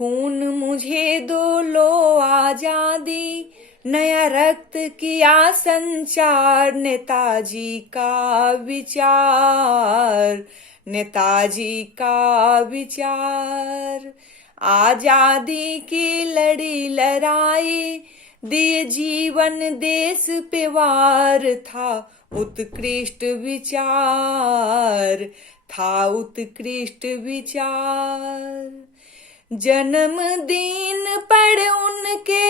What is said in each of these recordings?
खून मुझे दो, लो आजादी, नया रक्त किया संचार, नेताजी का विचार, नेताजी का विचार। आजादी की लड़ी लड़ाई, दिए जीवन देश पे वार, था उत्कृष्ट विचार, था उत्कृष्ट विचार। जन्मदिन पर उनके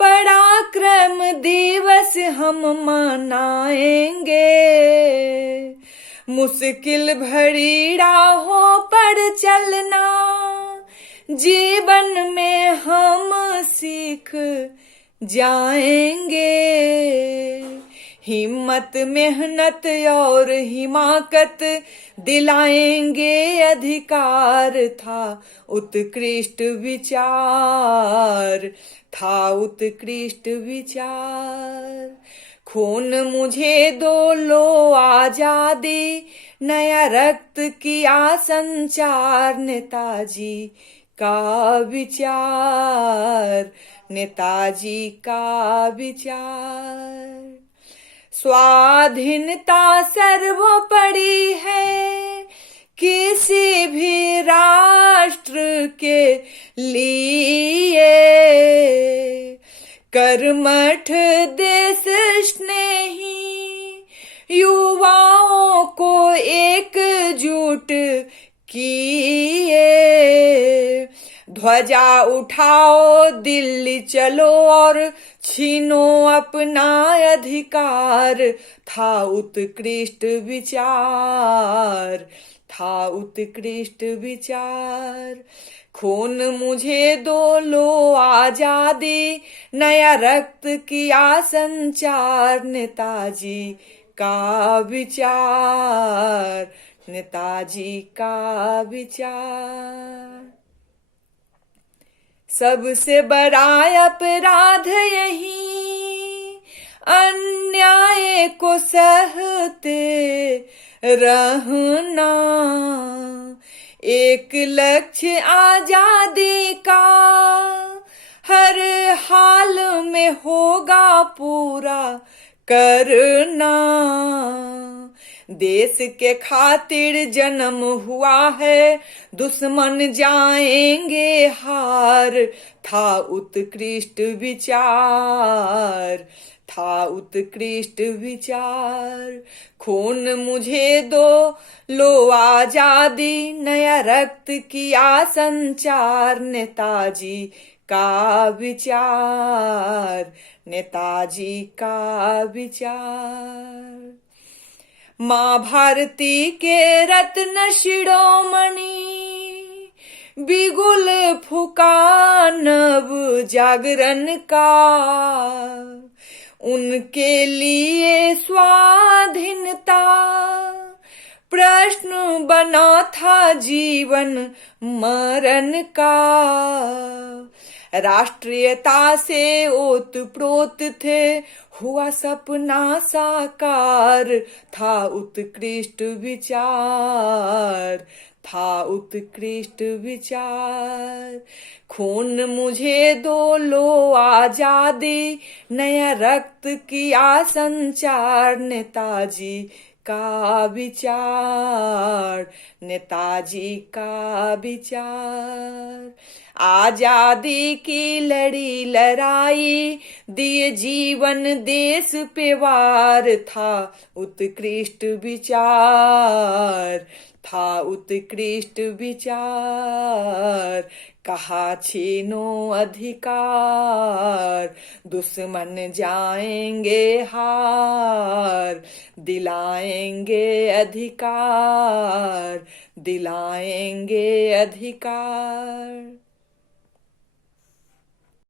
पराक्रम दिवस हम मनाएंगे, मुश्किल भरी राहों पर चलना जीवन में हम सीख जाएंगे। हिम्मत मेहनत और हिमाकत दिलाएंगे अधिकार, था उत्कृष्ट विचार, था उत्कृष्ट विचार। खून मुझे दो, लो आजादी, नया रक्त किया संचार, नेताजी का विचार, नेताजी का विचार। स्वाधीनता सर्वोपरि है किसी भी राष्ट्र के लिए, कर्मठ देश स्नेही युवाओं को एकजुट किए। ध्वजा उठाओ दिल्ली चलो और छीनो अपना अधिकार, था उत्कृष्ट विचार, था उत्कृष्ट विचार। खून मुझे दो, लो आजादी, नया रक्त किया संचार, नेताजी का विचार, नेताजी का विचार। सबसे बड़ा अपराध यही अन्याय को सहते रहना, एक लक्ष्य आजादी का हर हाल में होगा पूरा करना। देश के खातिर जन्म हुआ है, दुश्मन जाएंगे हार, था उत्कृष्ट विचार, था उत्कृष्ट विचार। खून मुझे दो, लो आजादी, नया रक्त किया संचार, नेताजी का विचार, नेताजी का विचार। माँ भारती के रत्न शिरोमणि बिगुल फुका नव जागरण का, उनके लिए स्वाधीनता प्रश्न बना था जीवन मरण का। राष्ट्रीयता से ओतप्रोत थे, हुआ सपना साकार, था उत्कृष्ट विचार, था उत्कृष्ट विचार। खून मुझे दो, लो आजादी, नया रक्त किया संचार, नेताजी का विचार, नेताजी का विचार। आजादी की लड़ी लड़ाई, दिए जीवन देश पे वार, था उत्कृष्ट विचार, था उत्कृष्ट विचार। कहा छीनो अधिकार, दुश्मन जाएंगे हार, दिलाएंगे अधिकार, दिलाएंगे अधिकार।